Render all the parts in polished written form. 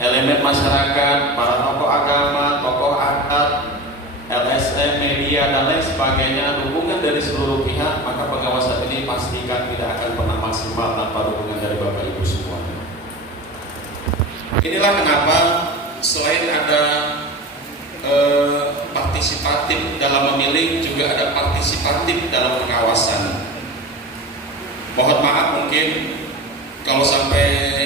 elemen masyarakat, para tokoh agama, tokoh adat, LSM, media, dan lain sebagainya, dukungan dari seluruh pihak, maka pengawasan ini pastikan tidak akan pernah maksimal tanpa dukungan dari Bapak Ibu semuanya. Inilah kenapa selain ada partisipatif dalam memilih, juga ada partisipatif dalam pengawasan. Mohon maaf mungkin kalau sampai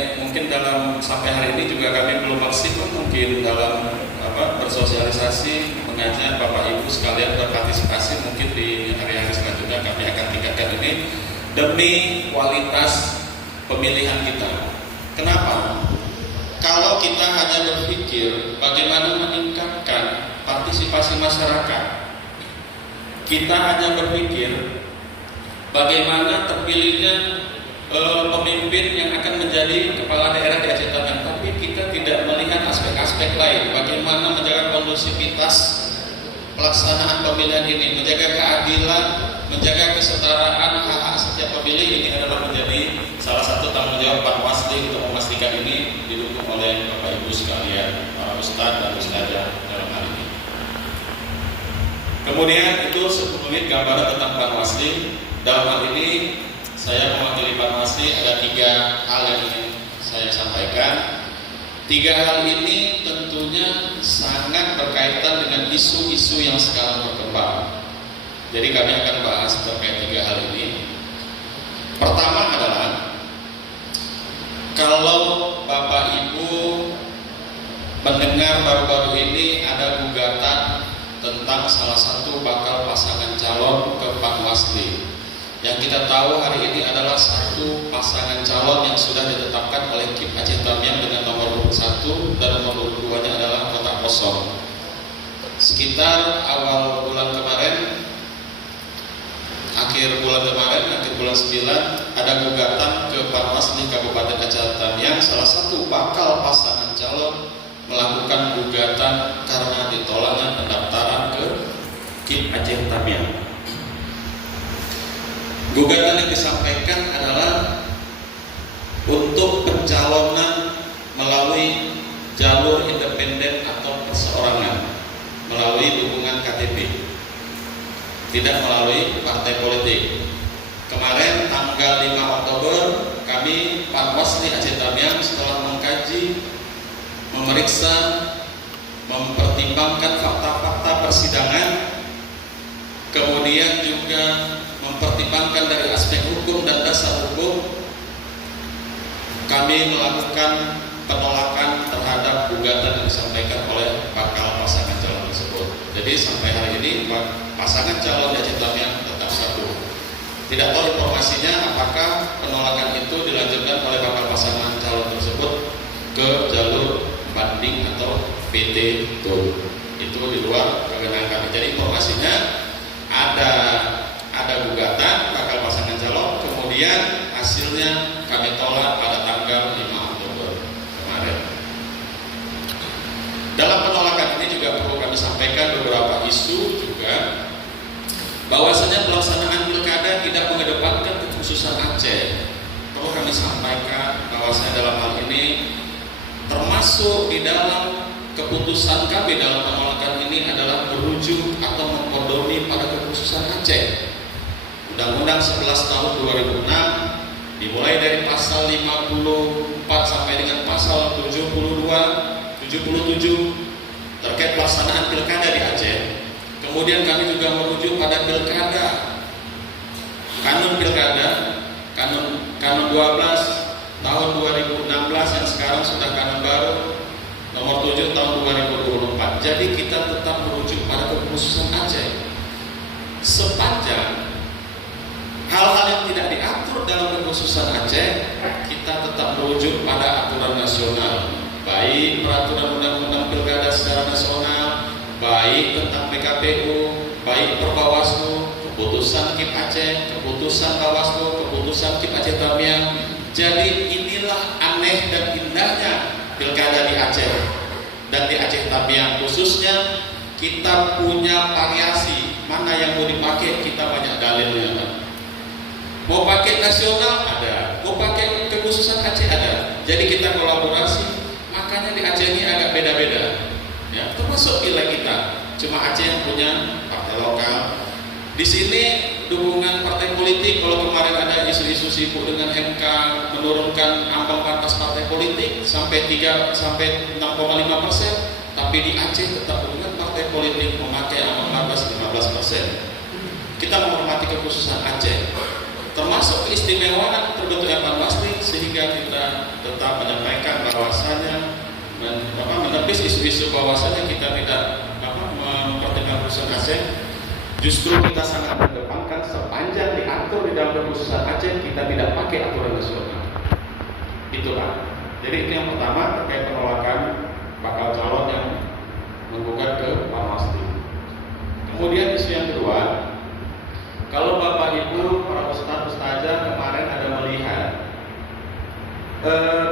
hari ini juga kami belum maksimal mungkin dalam bersosialisasi, mengajak Bapak Ibu sekalian berpartisipasi. Mungkin di hari-hari selanjutnya kami akan tingkatkan ini demi kualitas pemilihan kita. Kenapa? Kalau kita hanya berpikir bagaimana meningkatkan partisipasi masyarakat, kita hanya berpikir bagaimana terpilihnya pemimpin yang akan menjadi kepala daerah di Aceh Tengah, tapi kita tidak melihat aspek-aspek lain, bagaimana menjaga kondusivitas pelaksanaan pemilihan ini, menjaga keadilan, menjaga kesetaraan hak-hak setiap pemilih. Ini adalah menjadi salah satu tanggung jawab Panwasli untuk memastikan ini didukung oleh Bapak Ibu sekalian, para ustadz dan ustadzah dalam hal ini. Kemudian itu 10 menit gambaran tentang Panwasli. Dalam hal ini saya mewakili Panwasli, ada 3 hal yang ingin saya sampaikan. 3 hal ini tentunya sangat berkaitan dengan isu-isu yang sekarang berkembang. Jadi kami akan bahas terkait 3 hal ini. Pertama adalah, kalau Bapak Ibu mendengar baru-baru ini ada gugatan tentang salah satu bakal pasangan calon ke Panwasli. Yang kita tahu hari ini adalah satu pasangan calon yang sudah ditetapkan oleh KIP Aceh Tamiang dengan nomor urut 1 dan nomor urut 2-nya adalah kotak kosong. Sekitar awal bulan kemarin, akhir bulan 9, ada gugatan ke Panwasli Kabupaten Aceh Tamiang. Salah satu bakal pasangan calon melakukan gugatan karena ditolaknya pendaftaran ke KIP Aceh Tamiang. Gugatan yang disampaikan adalah untuk pencalonan melalui jalur independen atau perseorangan, melalui dukungan KTP, tidak melalui partai politik. Kemarin tanggal 5 Oktober kami Panwasli Aceh Tamiang setelah mengkaji, memeriksa, mempertimbangkan fakta-fakta persidangan, kemudian juga mempertimbangkan dari aspek hukum dan dasar hukum, kami melakukan penolakan terhadap gugatan yang disampaikan oleh bakal pasangan calon tersebut. Jadi sampai hari ini pasangan calon di Aceh Tamiang tetap satu. Tidak tahu informasinya apakah penolakan itu dilanjutkan oleh bakal pasangan calon tersebut ke jalur banding atau PT itu di luar kewenangan kami. Jadi informasinya ada gugatan bakal pasangan calon, kemudian hasilnya kami tolak pada tanggal 5 Oktober kemarin. Dalam penolakan ini juga perlu kami sampaikan beberapa isu juga, bahwasanya pelaksanaan pilkada tidak mengedepankan kekhususan Aceh. Perlu kami sampaikan bahwasanya dalam hal ini, termasuk di dalam keputusan kami dalam penolakan ini adalah merujuk atau mengkondoni pada kekhususan Aceh. Undang-Undang 11 tahun 2006 dimulai dari pasal 54 sampai dengan pasal 77 terkait pelaksanaan pilkada di Aceh. Kemudian kami juga merujuk pada pilkada, kanun pilkada, kanun 12 tahun 2016 yang sekarang sudah kanun baru nomor 7 tahun 2024. Jadi kita tetap merujuk pada kekhususan Aceh. Sepanjang hal-hal yang tidak diatur dalam kekhususan Aceh, kita tetap merujuk pada aturan nasional, baik peraturan undang-undang pilkada secara nasional, baik tentang PKPU, baik Perbawaslu, keputusan KIP Aceh, keputusan Bawaslu, keputusan KIP Aceh Tamiang. Jadi inilah aneh dan indahnya pilkada di Aceh dan di Aceh Tamiang khususnya, kita punya variasi. Mana yang mau dipakai, kita banyak dalilnya. Mau pakai nasional ada, mau pakai kekhususan Aceh ada. Jadi kita kolaborasi. Makanya di termasuk pileg kita. Cuma Aceh yang punya partai lokal. Di sini dukungan partai politik, kalau kemarin ada isu-isu sibuk dengan MK menurunkan ambang batas partai politik sampai 6,5%, tapi di Aceh tetap dukungan partai politik memakai ambang batas 15%. Kita menghormati kekhususan Aceh, termasuk keistimewaan terbentuknya Panwasli, sehingga kita tetap menyampaikan bahwasanya menepis isu-isu bahwasanya kita tidak memperhatikan kekhususan Aceh. Justru kita sangat mengedepankan sepanjang diatur di dalam kekhususan Aceh, kita tidak pakai aturan nasional. Itulah. Jadi itu yang pertama terkait penolakan bakal calon yang menggugat ke Panwasli. Kemudian isu yang kedua, kalau Bapak Ibu para ustadz-ustazah kemarin ada melihat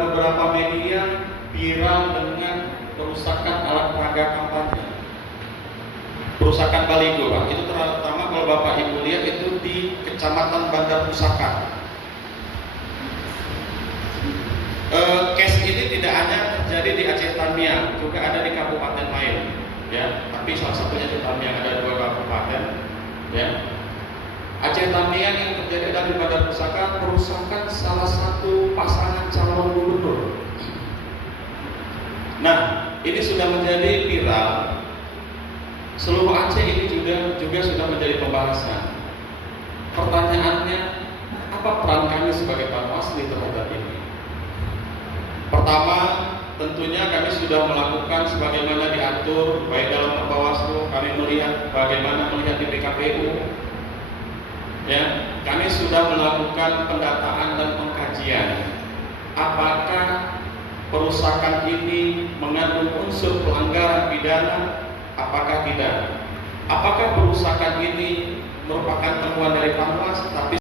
beberapa media viral dengan perusakan alat peraga kampanye, perusakan baligo, Pak. Itu terutama kalau Bapak Ibu lihat itu di Kecamatan Bandar Pusaka. Case ini tidak hanya terjadi di Aceh Tamiang, juga ada di kabupaten lain, ya. Tapi salah satunya di Tamiang, ada 2 kabupaten, ya. Aceh Tamiang yang terjadi adalah di Bandar Pusaka, perusakan salah satu pasangan calon gubernur. Nah, ini sudah menjadi viral. Seluruh Aceh ini juga sudah menjadi pembahasan. Pertanyaannya, apa peran kami sebagai Panwasli terhadap ini? Pertama, tentunya kami sudah melakukan sebagaimana diatur baik dalam Bawaslu, kami melihat bagaimana melihat di PKPU. Ya, kami sudah melakukan pendataan dan pengkajian. Apakah perusakan ini mengandung unsur pelanggaran pidana? Apakah tidak? Apakah perusakan ini merupakan temuan dari Panwas, tapi